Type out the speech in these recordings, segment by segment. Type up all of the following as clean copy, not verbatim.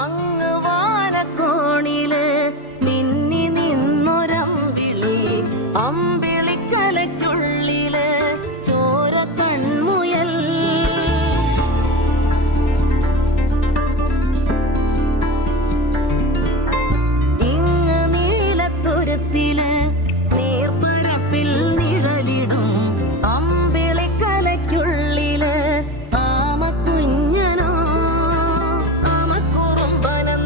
അങ്ങ് വാഴക്കോണില് മിന്നി നിന്നൊരമ്പിളി, അമ്പിളിക്കലയ്ക്കുള്ളില് ചോര കൺമുയൽ. ഇങ്ങ് നീലത്തുരുത്തില് നീർപ്പരപ്പിൽ നിഴലിടും അമ്പിളിക്കലയ്ക്കുള്ളില് ആമക്കുഞ്ഞനോ, ആമക്കുറുമ്പനെന്നോ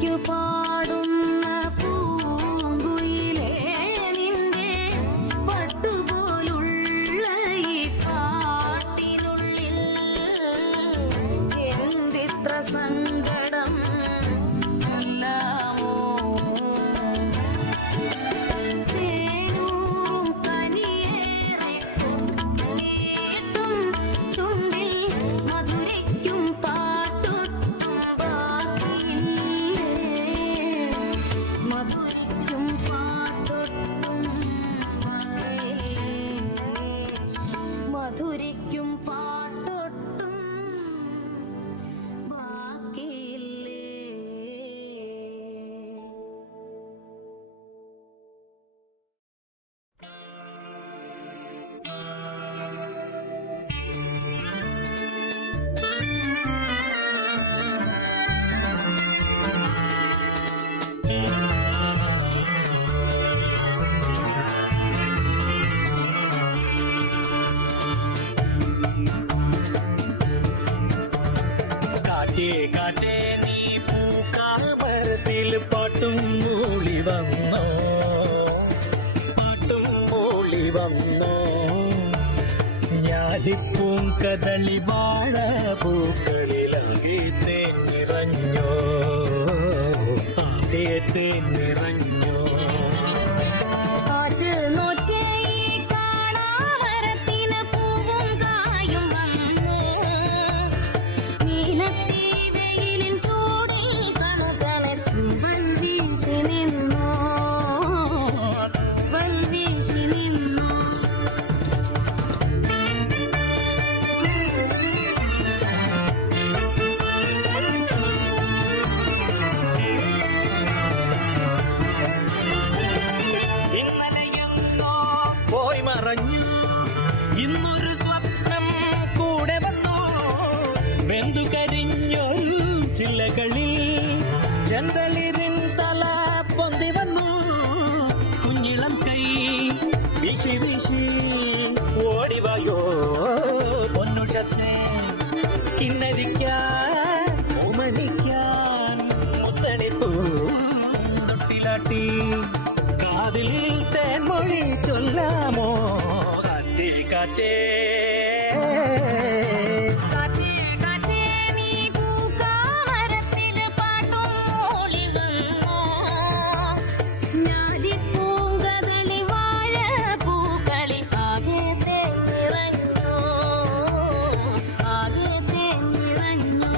മധുരയ്ക്കു പാടുന്ന പൂങ്കുയിലേ നിന്റെ പട്ടുപോലുള്ള ഈ പാട്ടിനുള്ളിൽ എന്തിത്ര സങ്കടം അല്ലാമോ. തേനൂറും കനിയേറിട്ടും കേട്ടും ചുണ്ടിൽ മധുരയ്ക്കും പാട്ടൊട്ടും ബാക്കിയില്ലേ. മധുരയ്ക്കും പാട്ടൊട്ടും ബാക്കിയില്ലേ. മധുരയ്ക്കും പാട്ടൊട്ടും ബാക്കിയില്ലേ. കാറ്റേ കാറ്റേ നീ പൂക്കാമരത്തിൽ പാട്ടും മൂളി വന്നോ, പാട്ടും മൂളി വന്നോ. ഞാലിപ്പൂം കദളി വാഴ പൂക്കളിലാകെ തേൻ നിറഞ്ഞോ, ആകെ തേൻ നിറഞ്ഞോ. കാറ്റ് നോറ്റേ ഈ കാണാമരത്തിന് പൂവും കായും വന്നു. നീലത്തീ വെയിലിൻ ചൂടിൽ തണുകളെ തൂവൽ വീശി നിന്നു, തൂവൽ വീശി നിന്നു. ഇന്നലെയെന്നോ പോയി മറഞ്ഞു, ഇന്നൊരു സ്വപ്നം കൂടെ വന്നോ. വെന്തു കരിഞ്ഞൊരു ചില്ലകളിൽ ചെന്തളിരിൻ തല പൊന്തി വന്നു. കുഞ്ഞിളം കൈ വീശി വീശി ഓടിവായോ പൊന്നുഷത്തെ കിന്നരിക്കാൻ ഉമനിക്കാൻ മുത്തണിപ്പൂ തൊട്ടിലാട്ടി കാതിൽ തേൻമൊഴി ചൊല്ലാമോ. കാറ്റേ കാറ്റേ കാറ്റേ കാറ്റേ നീ പൂക്കാമരത്തിന് പാട്ടും മൂളി വന്നു. ഞാലിപ്പൂങ്കദളി വാഴ പൂക്കളിൽ ആകെ തേൻ നിറഞ്ഞു, ആകെ തേൻ നിറഞ്ഞു.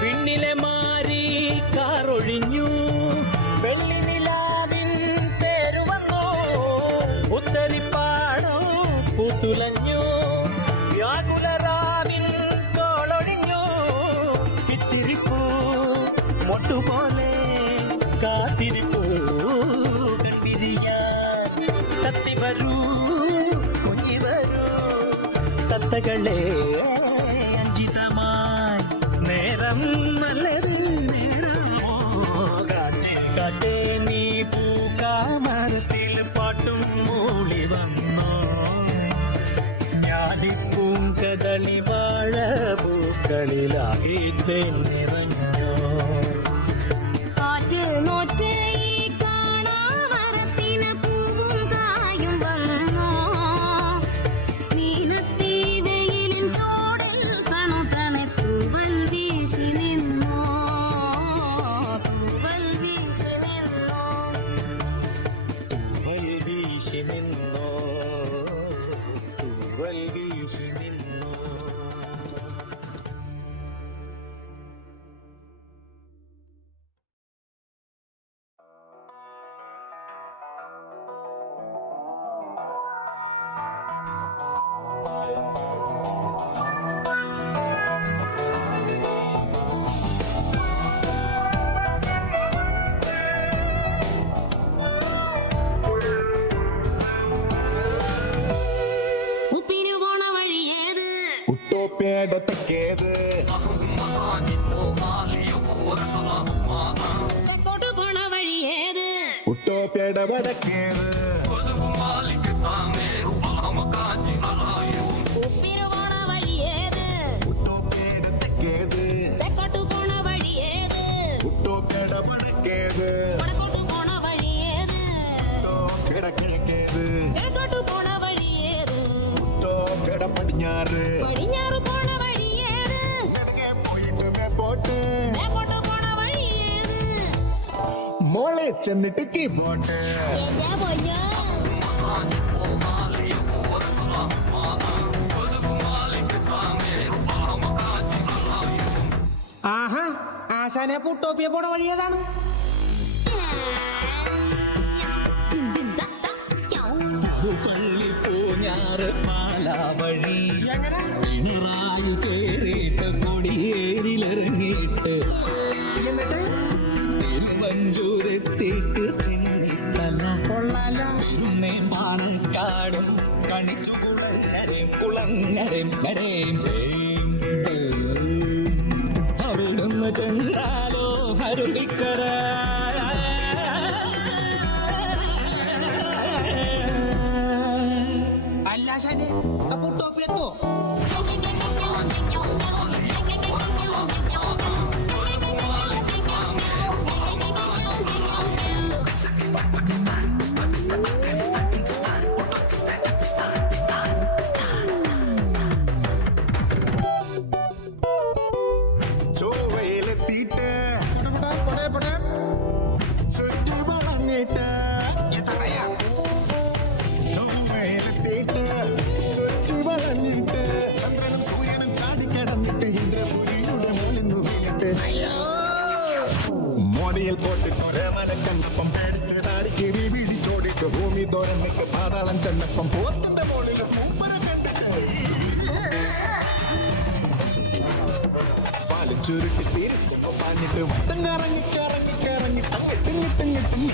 പിന്നിലെ മാറി കാറൊഴിഞ്ഞു, വെള്ളി നിലാവിൻ പേരു വന്നു. ഉത്തരിപ്പാടോ പൂത്തുലഞ്ഞു, വ്യാകുലരാവിൻ കോളൊഴിഞ്ഞു. ഇത്തിരിപ്പൂ മൊട്ടുപോലെ കാത്തിരിപ്പൂ കൺവിരിയാൻ തത്തി വരൂ കുഞ്ഞി വരൂ തത്തകളെ അഞ്ചിതമായി. നേരം നല്ലത് നേരമോ. കാറ്റേ കാറ്റേ നീ പൂക്കാമരത്തിൽ പാട്ടും മൂളി വന്നോ. ഞാലിപ്പൂം കദളി വാഴ പൂക്കളിലാകെ തേൻ നിറഞ്ഞോ. കാറ്റ് നോറ്റേ ഈ കാണാമരത്തിന് പൂവും കായും വന്നു. നീലത്തീ വെയിലിൻ ചൂടിൽ തണുതണെ തൂവൽ വീശി നിന്നു, തൂവൽ വീശി നിന്നു. തൂവൽ വീശി നിന്നോ, തൂവൽ വീശി നിന്നോ. ഉട്ടോപ്യയുടെ തെക്കേത് തെക്കോട്ട് പോണ വഴി ഏത് ഉട്ടോപ്യയുടെ വടക്കേത് ഉപ്പിനു പോണ വഴി ഏത് ഉട്ടോപ്യയുടെ തെക്കേത് തെക്കോട്ട് പോണ വഴി ഏത് ഉട്ടോപ്യയുടെ വടക്കേത് വടക്കോട്ട് പോണ വഴി ഏത് ഉട്ടോപ്യയുടെ കിഴക്കേത് കിഴക്കോട്ട് പോണ വഴി ഏത് ഉട്ടോപ്യയുടെ പടിഞ്ഞാറ് പടിഞ്ഞാറ് പോണ വഴി ഏത് കിഴക്കേ പോയിട്ട് മേപ്പോട്ട് മേക്കോട്ട് പോണ വഴി ഏത് മോളെ ചെന്നിട്ട് കീബോട്ട് എന്റെ പൊന്നോ ആഹാ ആശാനെ പുട്ടോപ്പിയ പോണ വഴി ഏതാണ്? പള്ളിപ്പൂഞ്ഞാറ് പാല വഴി പിണറായി കേറിയിട്ട് കൊടിയേരിലിറങ്ങിയിട്ട് തിരുവഞ്ചൂരെത്തിയിട്ട് ചിന്നിത്തല പെരുന്നേ പാണക്കാടും കണിച്ചു കുളങ്ങരയും അവിടുന്ന് ചെന്നാലോ അരുവിക്കര അല്ലാശാനെ പുട്ടോപ്പി എത്തോ? ചൊവ്വയിലെത്തിയിട്ട് ചുറ്റി വളഞ്ഞിട്ട് ചൊവ്വയിലെത്തിയിട്ട് ചുറ്റി വളഞ്ഞിട്ട് ചന്ദ്രനും സൂര്യനും ചാടിക്കിടന്നിട്ട് ഇന്ദ്രപുരിയുടെ മേലിന്ന് വീണിട്ട് മോടിയിൽ പോട്ടിട്ട് ഒരേ മല കണ്ടപ്പം പേടിച്ച് താടിക്കേരി പിടിച്ചോടിട്ട് ഭൂമി തുറന്നിട്ട് പാതാളം ചെന്നപ്പം പോത്തിന്റെ മോളിൽ മൂപ്പര കണ്ടിട്ട് പാല് ചുരുട്ടി തിരിച്ചപ്പോ പാഞ്ഞിട്ട് വട്ടം കറങ്ങി കറങ്ങി കറങ്ങി തങ്ങിട്ടിങ്ങിട്ടിങ്ങിട്ടിങ്ങി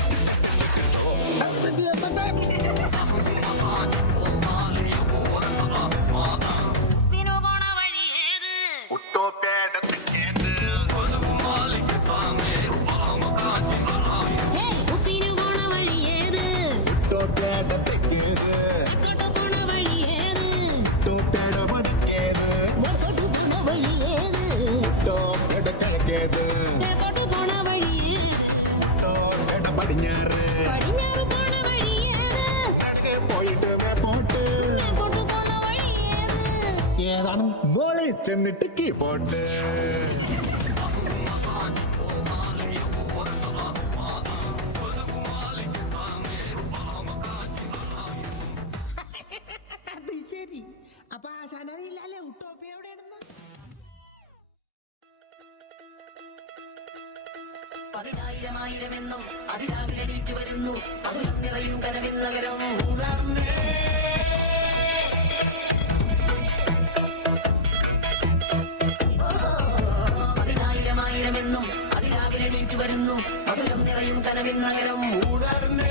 ഉപ്പിനു പോണ വഴി ഏത് ഉട്ടോപ്യയുടെ തെക്കേത് ഉപ്പിനു പോണ വഴി ഏത് ഉട്ടോപ്യയുടെ തെക്കേത് തെക്കോട്ട് പോണ വഴി ഏത് ഉട്ടോപ്യയുടെ വടക്കേത് വടക്കോട്ട് പോണ വഴി ഏത് ഉട്ടോപ്യയുടെ കിഴക്കേത് കിഴക്കോട്ട് പോണ വഴി ഏത് ഉട്ടോപ്യയുടെ പടിഞ്ഞാറ് പടിഞ്ഞാറ് പോണ വഴി ഏത് കിഴക്കേ പോയിട്ട് മേപ്പോട്ട് മേക്കോട്ട് പോണ വഴി ഏത് ഏതാണ്? മോളിൽ ചെന്നിട്ട് കീബോട്ട് അത് ശരി. അപ്പൊ ആശാനറിയില്ലല്ലേ ഉട്ടോപ്പിയ എവിടെയാണെന്ന്? പതിനായിരമായിരമെന്നും അതിരാവിലടിച്ചു വരുന്നു അതും നിറയും കനവിൻ നഗരം ഉണർന്നേ പതിനായിരമായിരമെന്നും അതിരാവിലടിച്ചു വരുന്നു അതും നിറയും കനവിൻ നഗരം ഉണർന്നേ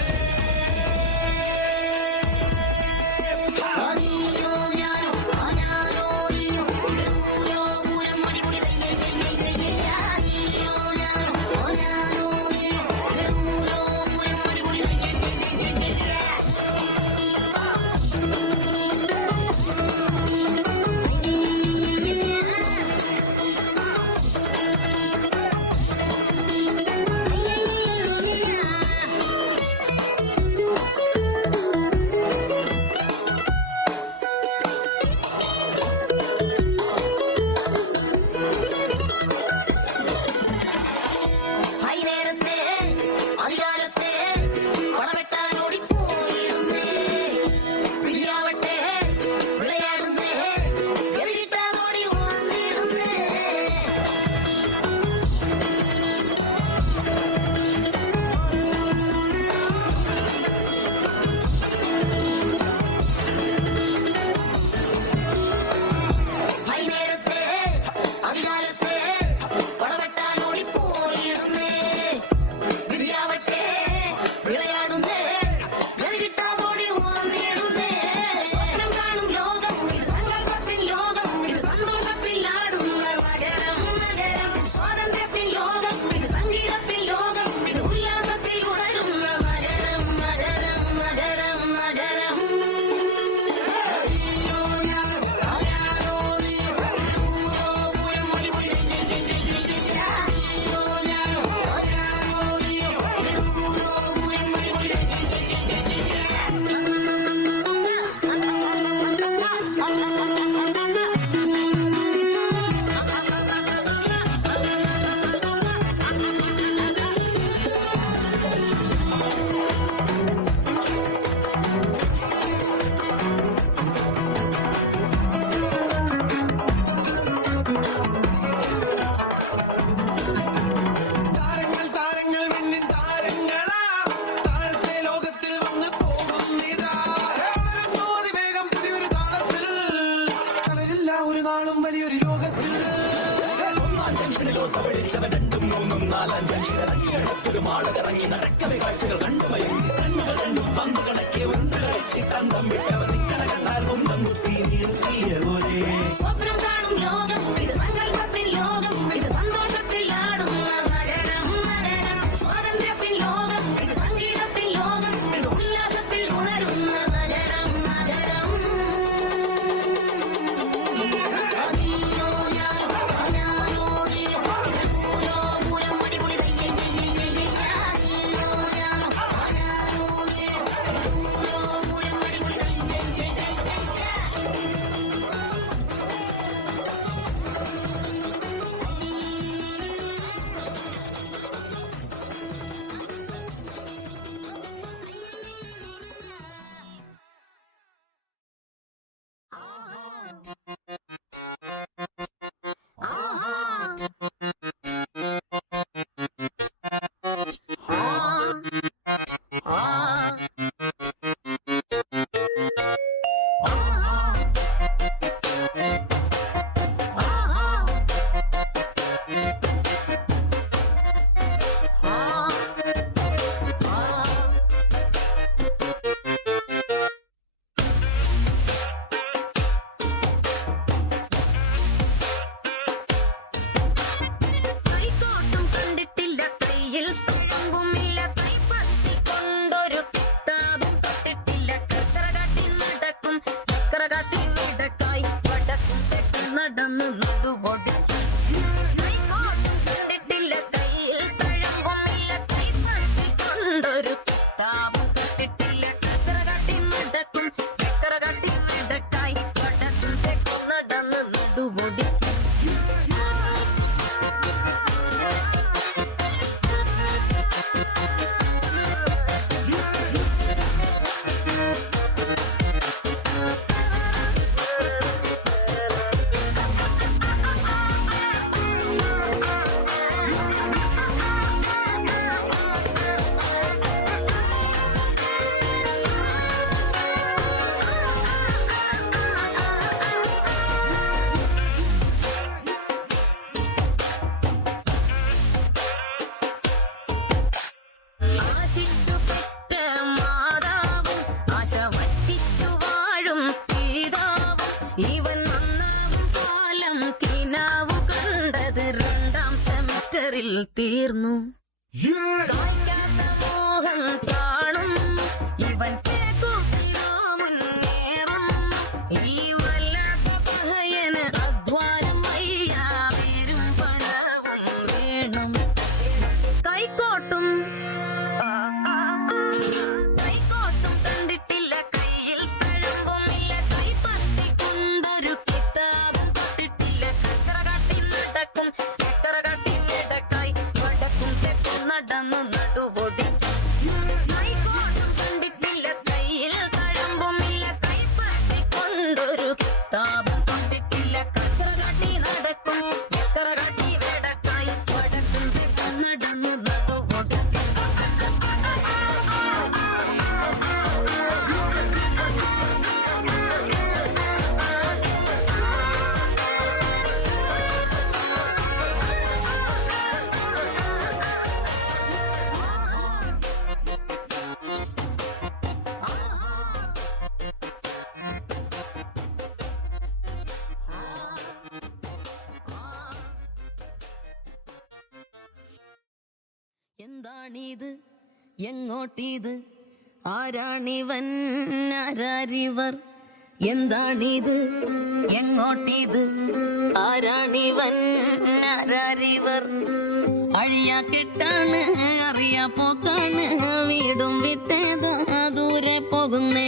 രണ്ടും മൂന്നും നാലാം ജംഗ്ഷനിറങ്ങി അടുത്തൊരു മാളകിറങ്ങി നടക്കവെ കാഴ്ചകൾ കണ്ടുമയങ്ങി കണ്ണുകൾ രണ്ടും പന്ത് കണക്കെ ഉരുണ്ട് കളിച്ച് കണ്ടം വിട്ടവർ നിക്കണ കണ്ടാൽ കുന്തം കുത്തി നിർത്തിയ പോലെ സ്വപ്നം കാണും ലോകം ഇത് സങ്കല്പത്തിൻ ലോകം ഇത് സന്തോഷത്തിൽ ആടുന്ന നഗരം നഗരം സ്വാതന്ത്ര്യത്തിൻ ലോകം ഇത് സംഗീതത്തിൻ ലോകം ഇത് ഉല്ലാസത്തിൽ ഉണരുന്ന നഗരം നഗരം അതിലോ ഞാനോ ഞാനോ നീയോ പൂരം അടിപൊളി അതിലോ ഞാനോ ഞാനോ നീയോ പൂരം അടിപൊളി കൈക്കോട്ടും കണ്ടിട്ടില്ല കയ്യിൽ തുമ്പുമില്ല കൈപ്പത്തി കൊണ്ടൊരു കിതാബും തൊട്ടിട്ടില്ല കച്ചറ കാട്ടി നടക്കും ചക്കര കാട്ടി വിടക്കായി വടക്കും തെക്കും നടന്ന് നടുവൊടുക്കി കൈക്കോട്ടും കണ്ടിട്ടില്ല കയ്യിൽ തഴമ്പുമില്ല കൈപ്പത്തി കൊണ്ടൊരു കിതാബും തൊട്ടിട്ടില്ല കച്ചറ കാട്ടി നടക്കും ചക്കര കാട്ടി വിടക്കായി വടക്കും തെക്കും നടന്ന് നടുവൊടുക്കി ആശിച്ചു പെറ്റ മാതാവും ആശ വറ്റിച്ചു വാഴും പിതാവും ഇവൻ നന്നാവും കാലം കിനാവു കണ്ടത് 2ാം സെമസ്റ്ററിൽ തീർന്നു കായ്ക്കാത്ത മോഹം കാണുന്നു ഇവൻ കിഴക്കൂത്തിനോ മുന്നേറുന്നു ഈ വല്ലാത്ത പഹയന് അധ്വാനം വയ്യ പേരും പണവും വേണം കൈക്കോട്ടും കണ്ടിട്ടില്ല കയ്യിൽ തഴമ്പുമില്ല കൈപ്പത്തി കൊണ്ടൊരു കിതാബും തൊട്ടിട്ടില്ല കച്ചറ കാട്ടി നടക്കും ചക്കര കാട്ടി വിടക്കായി വടക്കും തെക്കും നടന്നു നടുവൊടി കൈക്കോട്ടും കണ്ടിട്ടില്ല കയ്യിൽ തഴമ്പുമില്ല കൈപ്പത്തി കൊണ്ടൊരു കിതാബും തൊട്ടിട്ടില്ല കച്ചറ കാട്ടി നടക്കും ചക്കര കാട്ടി വിടക്കായി വടക്കും തെക്കും നടന്നു നടുവൊടി എന്താണിത് എങ്ങോട്ടിത് ആരാണിവൻ ആരാരിവർ എന്താണിത് എങ്ങോട്ടിത് ആരാണിവൻ ആരാരിവർ അഴിയാ കെട്ടാണ് അറിയാ പോക്കാണ് വീടും വിട്ടേതാ ദൂരെ പോകുന്നേ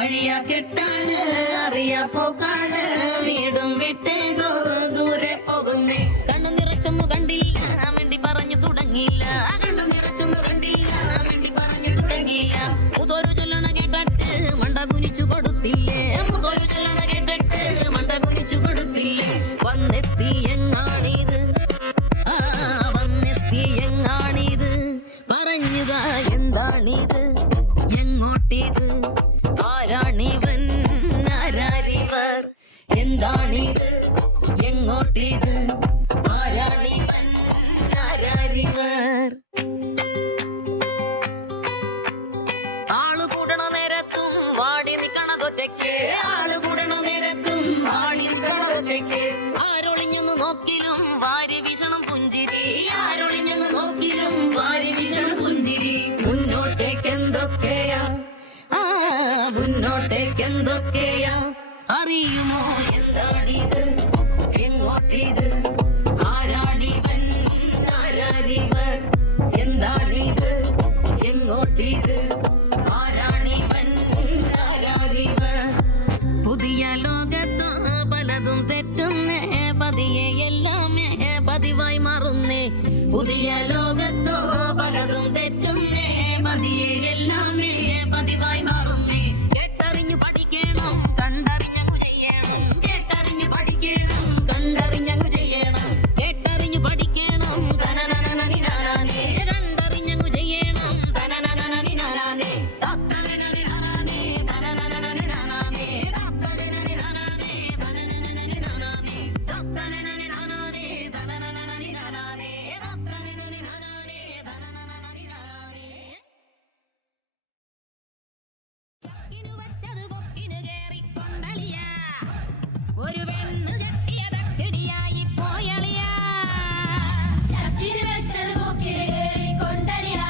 അഴിയാ കെട്ടാണ് അറിയാ പോക്കാണ് വീടും വിട്ടേതോ ദൂരെ പോകുന്നേ കണ്ണു നിറച്ചൊന്നു കണ്ടില്ല വേണ്ടി പറഞ്ഞു തുടങ്ങിയില്ല കണ്ണു നിറച്ചൊന്നു കണ്ടില്ല വേണ്ടി പറഞ്ഞു തുടങ്ങിയില്ല മുതോരു ചൊല്ലണ കേട്ടിട്ട് മണ്ട കുനിച്ചു കൊടുത്തില്ലേ മുതോരു ചൊല്ലണ കേട്ടിട്ട് മണ്ട കുനിച്ചു കൊടുത്തില്ലേ വന്നെത്തി എങ്ങാണിത് വന്നെത്തി എങ്ങാണിത് പറഞ്ഞതാ എന്താണിത് എങ്ങോട്ടിത് ആരാണിവൻ ആരാരിവർ എന്താണിത് എങ്ങോട്ടിത് ആരാണിവൻ ആരാരിവർ ആള് കൂടണ നേരത്തും വാടി നിക്കണതൊറ്റയ്ക്ക് ആള് കൂടണ നേരത്തും വാടി നിക്കണതൊറ്റയ്ക്ക് ആരൊളിഞ്ഞൊന്ന് നോക്കിലും വാരി വീശണം പുഞ്ചിരി ആരൊളിഞ്ഞൊന്ന് നോക്കിലും വാരി വീശണം പുഞ്ചിരി മുന്നോട്ടേക്കെന്തൊക്കെയാ മുന്നോട്ടേക്കെന്തൊക്കെയാ അറിയുമോ എന്താണിത് എങ്ങോട്ടിത് ആരാണിവൻ ആരാരിവർ എന്താണിത് എങ്ങോട്ടിത് ആരാണിവൻ ആരാരിവർ പുതിയ ലോകത്ത് പലതും തെറ്റുന്നേ പതിയെ എല്ലാമേ പതിവായി മാറുന്നേ പുതിയ ലോകത്തോ പലതും തെറ്റുന്നേ പതിയെ എല്ലാമേ പതിവായി മാറുന്നേ കേട്ടറിഞ്ഞു പഠിക്കണം കണ്ടറിഞ്ഞു ചെയ്യണം കേട്ടറിഞ്ഞു പഠിക്കണം കണ്ടറിഞ്ഞു ചെയ്യണം കേട്ടറിഞ്ഞു പഠിക്കണം തനനനനനിനാനേ കണ്ടറിഞ്ഞു ചെയ്യണം തനനനനനിനാനേ തത്തനനനിനാനേ തനനനനനിനാനേ തത്തനനനിനാനേ തനനനനനിനാനേ തത്തനനനിനാനേ തനനനനനിനാനേ തത്തനനനിനാനേ തനനനനനിനാനേ ചക്കിനു വച്ചത് കൊക്കിനു കേറിക്കൊണ്ടളിയ ഒരു പെണ്ണ് കെട്ടിയ തക്കിടിയായി പോയളിയ ചക്കിന് വെച്ചത് കൊക്കിന് കേറി കൊണ്ടളിയാ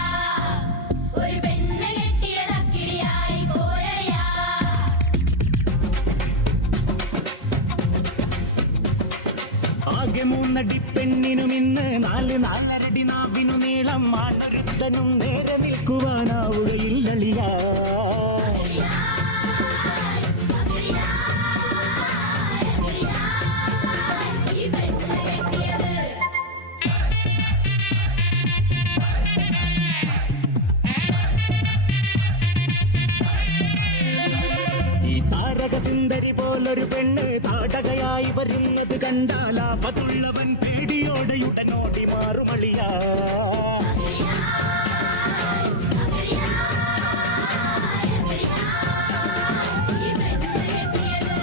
ഒരു പെണ്ണ് കെട്ടിയ തക്കിടിയായി പോയളിയാ ആകെ 3 അടി പെണ്ണിനും ഇന്ന് 4 അടി നാവിനു നീളം ആണൊരുത്തനും നേരെ നിൽക്കുവാനാവുകയില്ലളിയ ഈ പെണ്ണ് കെട്ടിയത് ഈ താരക സുന്ദരി പോലൊരു പെണ്ണ് താടകയായി വരുന്നത് കണ്ടാൽ ആപത്തുള്ളവൻ പേടിയോടെ ഉടനോടി മാറുമളിയ ഈ പെണ്ണ് കെട്ടിയത്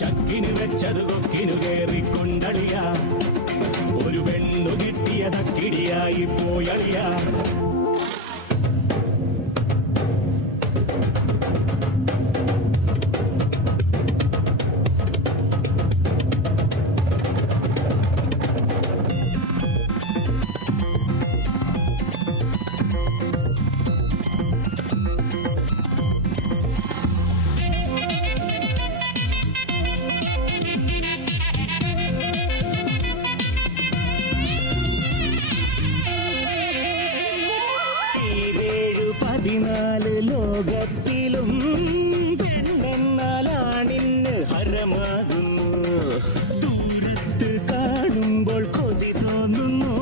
ചക്കിന് വെച്ചത് കൊക്കിനു കേറിക്കൊണ്ടളിയ ഒരു പെണ്ണു കിട്ടിയ തക്കിടിയായി പോയളിയ ഏഴ് 14 ലോകത്തിലും പെണ്ണെന്നാലാണിന്ന് ഹരമാകുന്നു ദൂരത്ത് കാണുമ്പോൾ കൊതി തോന്നുന്നു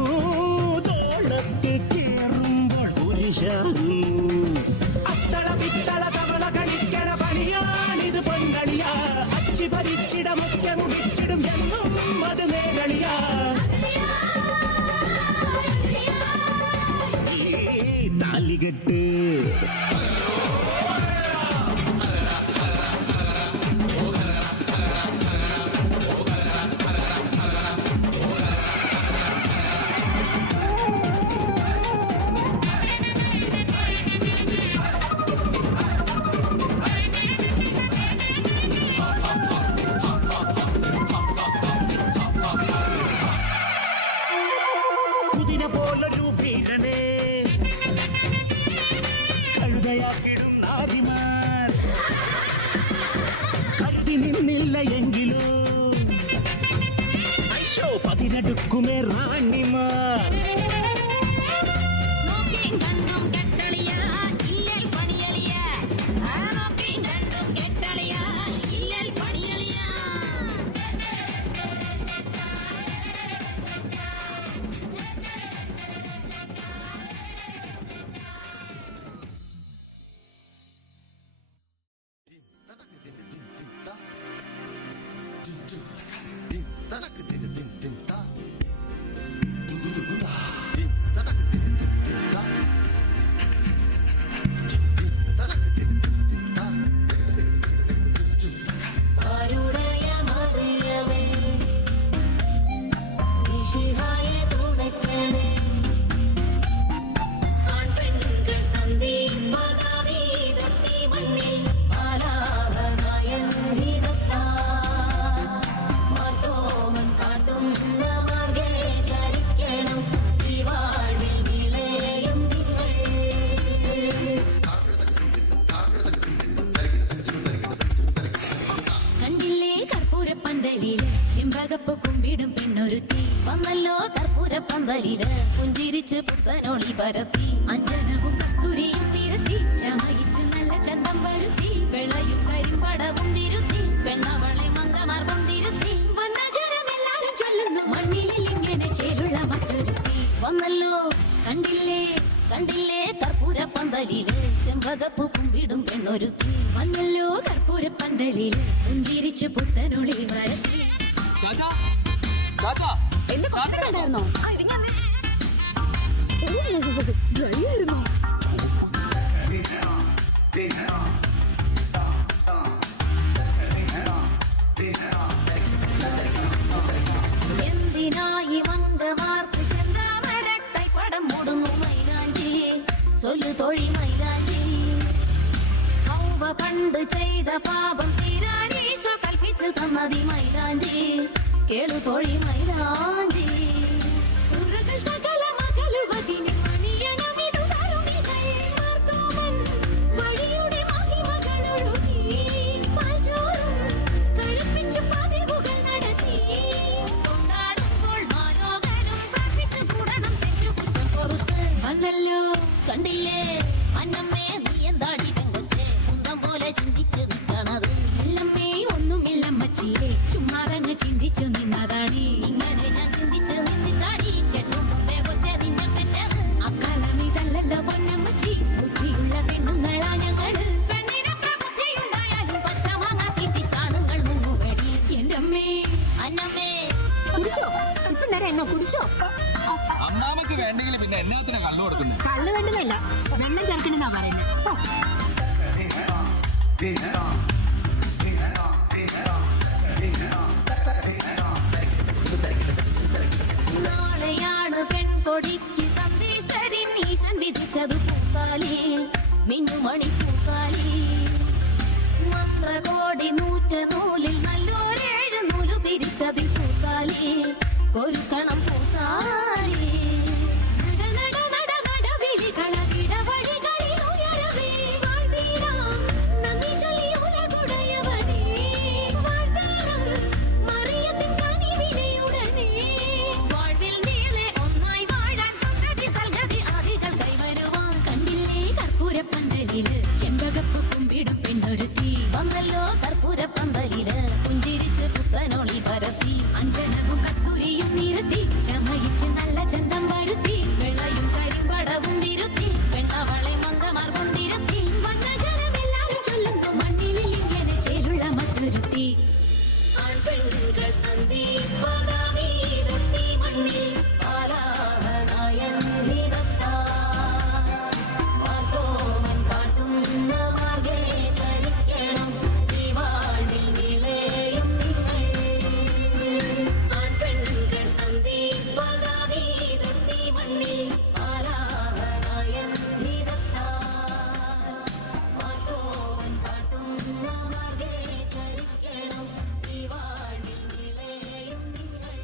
തോളത്ത് കേറുമ്പോൾ പുരുഷാകുന്നു അത്തള പിത്തള തവള കളിക്കണ പണിയാണിത് പൊന്നളിയ അച്ചി ഭരിച്ചിടമൊക്കെ മുടിച്ചിടും എന്നും അത് നേരളിയ താലികെട്ട് കുതിര പോലൊരു വീരനെ കഴുതയാക്കിടും നാദിമാർ കത്തി നിന്നില്ല എങ്കിലും അയ്യോ പതിനടുക്കുമേ റാണിമാർ നോക്കിയും കണ്ടും കെട്ടളിയ ഇല്ലൽ പണിയളിയ നോക്കിയും കണ്ടും കെട്ടളിയ ഇല്ലൽ പണിയളിയ പന്തലില് പുഞ്ചിരിച്ച് പുത്തനൊളി പരത്തി അഞ്ജനവും കസ്തൂരിയും തിരുത്തി ചമയിച്ചു നല്ല ചന്തം വരുത്തി വെള്ളയും കരിമ്പടവും വിരുത്തി പെണ്ണവളെ മങ്കമാർ കൊണ്ടിരുത്തി വന്ന ജനമെല്ലാരും ചൊല്ലുന്നു മണ്ണിലിൽ ഇങ്ങനെ ചേലുള്ള മറ്റൊരുത്തി വന്നല്ലോ കണ്ടില്ലേ കണ്ടില്ലേ കർപ്പൂര പന്തലില് ചെമ്പകപ്പൂ കുമ്പിടും പെണ്ണൊരുത്തി വന്നല്ലോ കർപ്പൂര പന്തലില് പുഞ്ചിരിച്ചു പുത്തനൊളി വരത്തി എന്റെ പത്രം കണ്ടായിരുന്നോ എന്തിനായി മങ്കമാർക്ക് ചെന്താമരട്ടൈ പടം മൂടുന്നു മൈലാഞ്ചി ചൊല്ലു തൊഴി മൈലാഞ്ചി ഹൗവ പണ്ട് ചെയ്ത പാപം തീരാനീശോ കൽപ്പിച്ചു തന്നതി മൈലാഞ്ചി കേളു തൊഴി മൈലാഞ്ചി ഉറകൾ സകല മകളുവതിന് മണിയണമിതു തരുണികൾ മാർത്തോമൻ വഴിയുടെ മഹിമകളൊഴുകി പാൽചോറും കഴിപ്പിച്ചു പതിവുകൾ നടത്തി കൊണ്ടാടുമ്പോൾ മാലോകരും പ്രാർത്ഥിച്ചു കൂടണം തെറ്റുകുറ്റം പൊറുത്ത് വന്നല്ലോ കണ്ടില്ലേ അന്നമ്മേ നീ എന്താടി പെങ്കൊച്ചേ കുന്തം പോലെ ചിന്തിച്ച് നിൽക്കണത് എല്ലമ്മേ ഒന്നുമില്ലമ്മച്ചിയെ ചുമ്മാതങ്ങ് ചിന്തിച്ചു നിന്നതാണീ ഇങ്ങനെ ഞാൻ ചിന്തിച്ച് നിന്നിട്ടാടി കെട്ടും മുമ്പേ കൊച്ചേ നിന്നെ പെറ്റത് അക്കാലം ഇതല്ലല്ലോ പൊന്നമ്മച്ചി ബുദ്ധിയുള്ള പെണ്ണുങ്ങളാ ഞങ്ങള് പെണ്ണിനെത്ര ബുദ്ധിയുണ്ടായാലും പച്ചമാങ്ങ തീറ്റിച്ചാണുങ്ങൾ മുങ്ങുവെടി എന്റെ അമ്മേ അന്നമ്മേ കുടിച്ചോ ഇപ്പൊ നേരം എന്നോ കുടിച്ചോ അമ്മാമക്ക് വേണ്ടെങ്കിൽ പിന്നെ എന്നാത്തിന് കള്ളു കൊടുക്കുന്നു കള്ളു വേണ്ടതല്ല വെള്ളം ചേർക്കണെന്നാ പറയുന്നത് ഓ, നാളെയാണ് പെൺകൊടിക്ക് തന്തീശ്വരി ഈശൻ വിധിച്ചത് പൂത്താലി മിന്നുമണി പൂത്താലി മന്ത്രകോടി നൂറ്റ നൂലിൽ നല്ലൊരേഴ് നൂല് പിരിച്ചതിൽ പൂത്താലി കൊരുക്കണം പൂത്താലി നട നട നട നടവിളികളകിട വഴികളിൽ ഉയരവേ വാഴ്ത്തിടാം നന്ദി ചൊല്ലി ഉലകുടയവനേ വാഴ്ത്താനം മറിയത്തിൻ കനിവിനെയുടനെ വാഴ്വിൽ നീളെ ഒന്നായി വാഴാൻ സന്തതി സൽഗതി ആദികൾ കൈവരുവാൻ കണ്ടില്ലേ കർപ്പൂര പന്തലില് ചെമ്പകപ്പൂ കുമ്പിടും പെണ്ണൊരുത്തി വന്നല്ലോ കർപ്പൂര പന്തലില് പുഞ്ചിരിച്ച് പുത്തനൊളി പരത്തി അഞ്ജനവും കസ്തൂരിയും നിരത്തി ചമയിച്ച് നല്ല ചന്തം വരുത്തി വെള്ളയും കരിമ്പടവും വിരുത്തി പെണ്ണവളെ മങ്കമാർ കൊണ്ടിരുത്തി വന്ന ജനമെല്ലാരും ചൊല്ലുന്നു മണ്ണിലിൽ ഇങ്ങനെ ചേലുള്ള മറ്റൊരുത്തി ആൺപെണ്ണുകൾ സന്ദീപതാവി തൊട്ടി മണ്ണിൽ ആലാഹനായൻ നിരത്താ മാർഗോമൻ കാട്ടുന്ന മാർഗേ ചരിക്കണം ഈ വാഴ്വിൽ നിളയും നിങ്ങൾ ആൺപെണ്ണുകൾ സന്ദീപതാവി തൊട്ടി മണ്ണിൽ ആലാഹനായൻ നിരത്താ മാർഗോമൻ കാട്ടുന്ന മാർഗേ ചരിക്കണം ഈ വാഴ്വിൽ നിളയും നിങ്ങൾ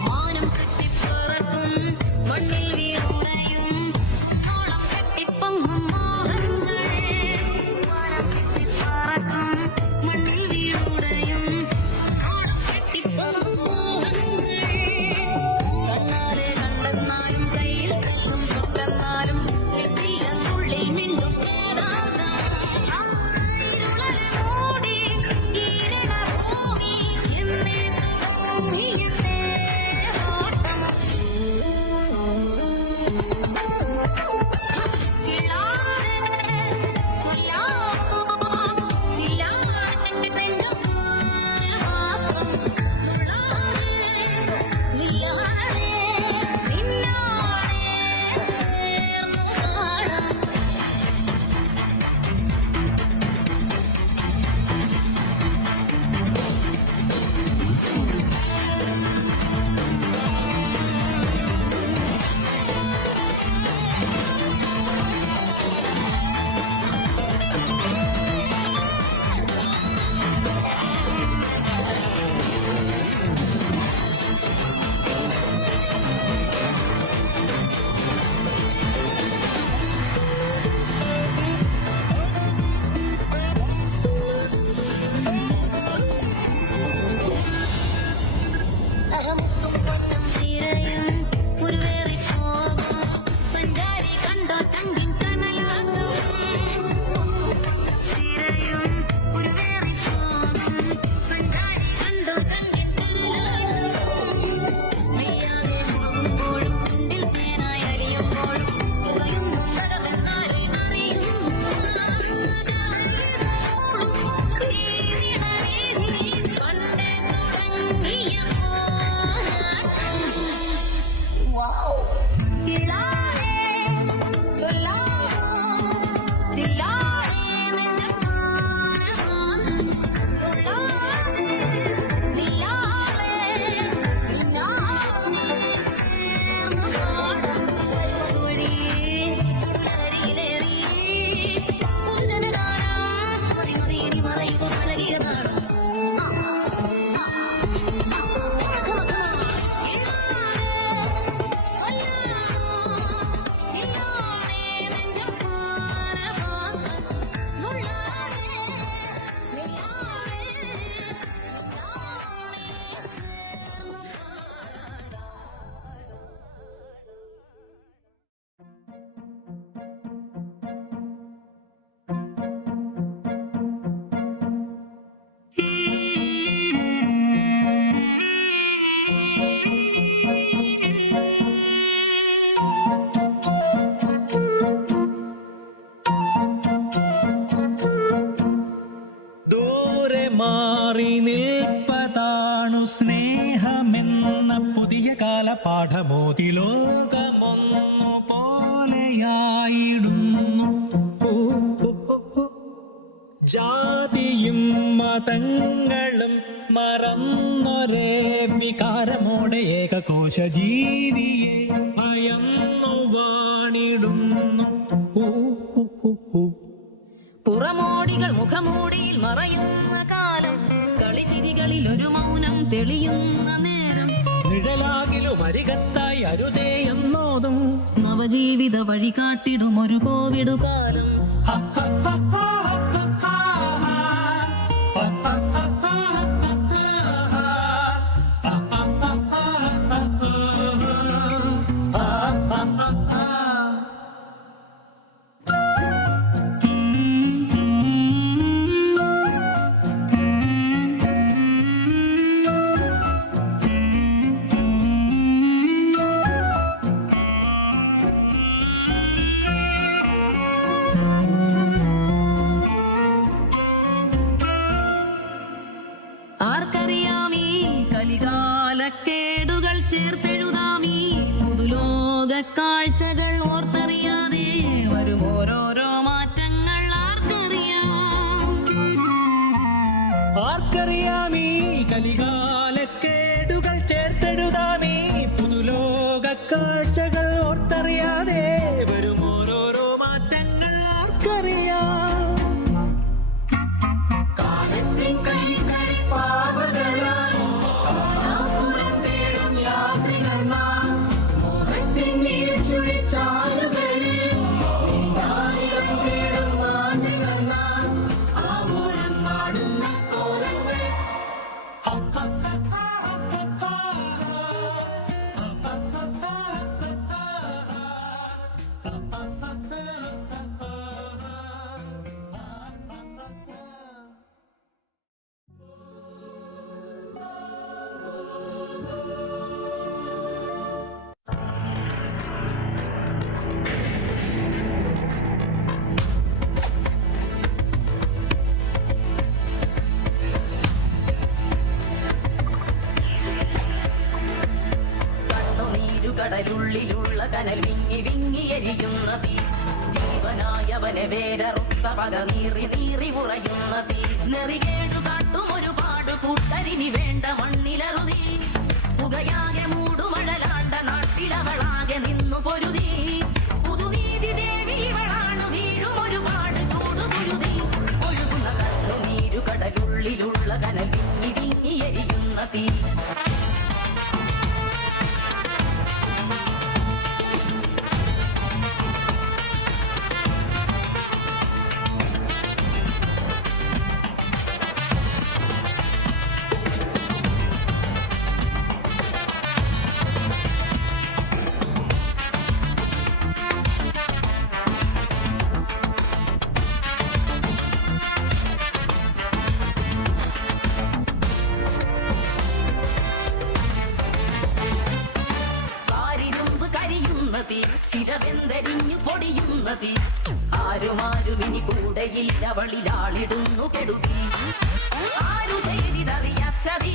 മാനം കെട്ടിപ്പറക്കും മണ്ണിൽ വീണുടയും ഓളം കെട്ടിപ്പൊങ്ങും പാഠമോതി ലോകമൊന്നു പോലെയായിടുന്നു. ജാതിയും മതങ്ങളും മറന്നൊരേ വികാരമോടെ ഏകകോശ ജീവിയെ ഭയന്നു വാണിടുന്നു. പുറമോടികൾ മുഖമൂടിയിൽ മറയുന്ന കാലം, കളിച്ചിരികളിൽ ഒരു മൗനം തെളിയുന്ന നേരം, നിഴലാകിലും അരികത്തായി അരുതേ എന്നോതും നവജീവിത വഴി കാട്ടിടും ഒരു കോവിഡ് കാലം. ആർക്കറിയാമീ കലികാലക്കേടുകൾ ചേർത്തെഴുതാമീ പുതുലോക കാഴ്ചകൾ ഓർത്തറിയാതെ വരും ഓരോരോ മാറ്റങ്ങൾ ആർക്കറിയാമീ കലികാലക്കേടുകൾ ചേർത്തെഴുതാമീ പുതുലോക കാഴ്ചകൾ ഓർത്തറിയാതെ വരും ഓരോരോ മാറ്റങ്ങൾ ആർക്കറിയാം. കാലത്തിൻ കൈകളിൽ പാവകളാൽ കാണാപ്പുറം തേടും യാത്രികർ നാം. മോഹത്തിൻ നീർച്ചുഴിച്ചാലുകളിൽ നീന്താരിടം തേടും മാന്ത്രികർ നാം. ആവോളം നാടുന്ന കോലങ്ങൾ കടലുള്ളിലുള്ള കനൽ വിങ്ങി വിങ്ങി എരിയുന്ന തീ, ജീവനായവനെ വേരറുത്ത പക നീറി നീറി ഉറയുന്ന തീ, നെറികേടു കാട്ടും ഒരുപാട് കൂട്ടരിനി വേണ്ട മണ്ണിലറുതി, പുകയാകെ മൂടുമഴലാണ്ട നാട്ടിലവളാകെ നിന്നു പൊരുതി, പുതുനീതി ദേവി ഇവളാണു വീഴും ഒരുപാട് ചൂടുപൊരുതി, ഒഴുകുന്ന കണ്ണുനീരു കടലുള്ളിലുള്ള കനൽ വിങ്ങി വിങ്ങി എരിയുന്ന തീ. ശിരവെന്തരിഞ്ഞു പൊടിയുന്നതി, ആരുമാരും ഇനി കൂടെയില്ലവളിലാളിടുന്നു കെടുതി, ആരു ചെയ്തിതറിയച്ചതി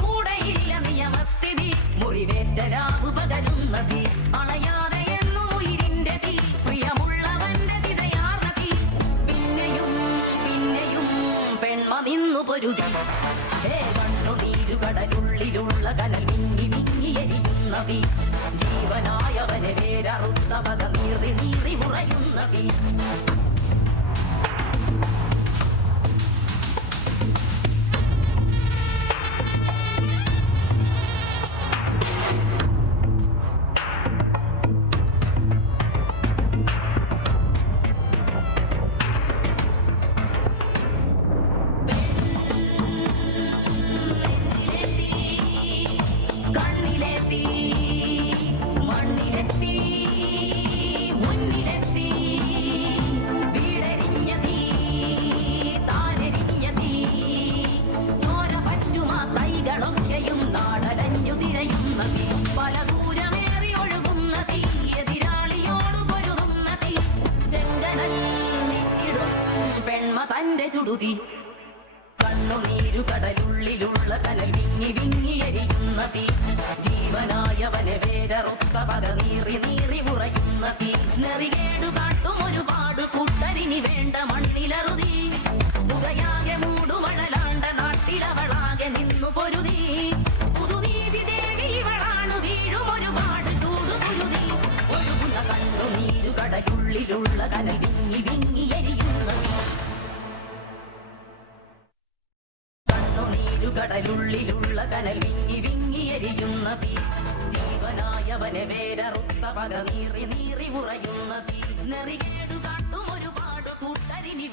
കൂടെയില്ല നിയമസ്ഥിതി, മുറിവേറ്റ രാവു പകരുന്നതി, അണയാതെ എന്നു ഉയിരിന്റെ തീ, പ്രിയമുള്ളവന്റെ ചിതയാർന്ന തീ, പിന്നെയും പിന്നെയും പെൺമ നിന്നു പൊരുതി, കണ്ണുനീരു കടലുള്ളിലുള്ള കനൽ മിങ്ങി മിങ്ങി എരിയുന്നതി, ജീവനായവനെ വേരറുത്ത പക നീറി നീറി ഉറയുന്നതി. ചുടുതി കണ്ണുനീരു കടലുള്ളിലുള്ള കനൽ വിങ്ങി വിങ്ങി എരിയുന്ന തീ ജീവനായവനെ വേരറുത്ത പക നീറി നീറി ഉറയുന്ന തീ നെറികേടു കാട്ടും ഒരുപാട് കൂട്ടരിനി വേണ്ട മണ്ണിലറുതി പുകയാകെ മൂടുമഴലാണ്ട നാട്ടിലവളാകെ നിന്നു പൊരുതി പുതുനീതി ദേവി ഇവളാണ് വീഴും ഒരുപാട് ചൂടുപുരുതി ഒഴുകുന്ന കണ്ണുനീരു കടലുള്ളിലുള്ള കനൽ വിങ്ങി വിങ്ങി എരിയുന്ന തീ കണ്ണുനീരു കടലുള്ളിലുള്ള കനൽ വിങ്ങി വിങ്ങി എരിയുന്ന തീ ജീവനായവനെ വേരറുത്ത പക നീറി നീറി ഉറയുന്ന തീ നെറികേടു കാട്ടും ഒരുപാട് കൂട്ടരിനി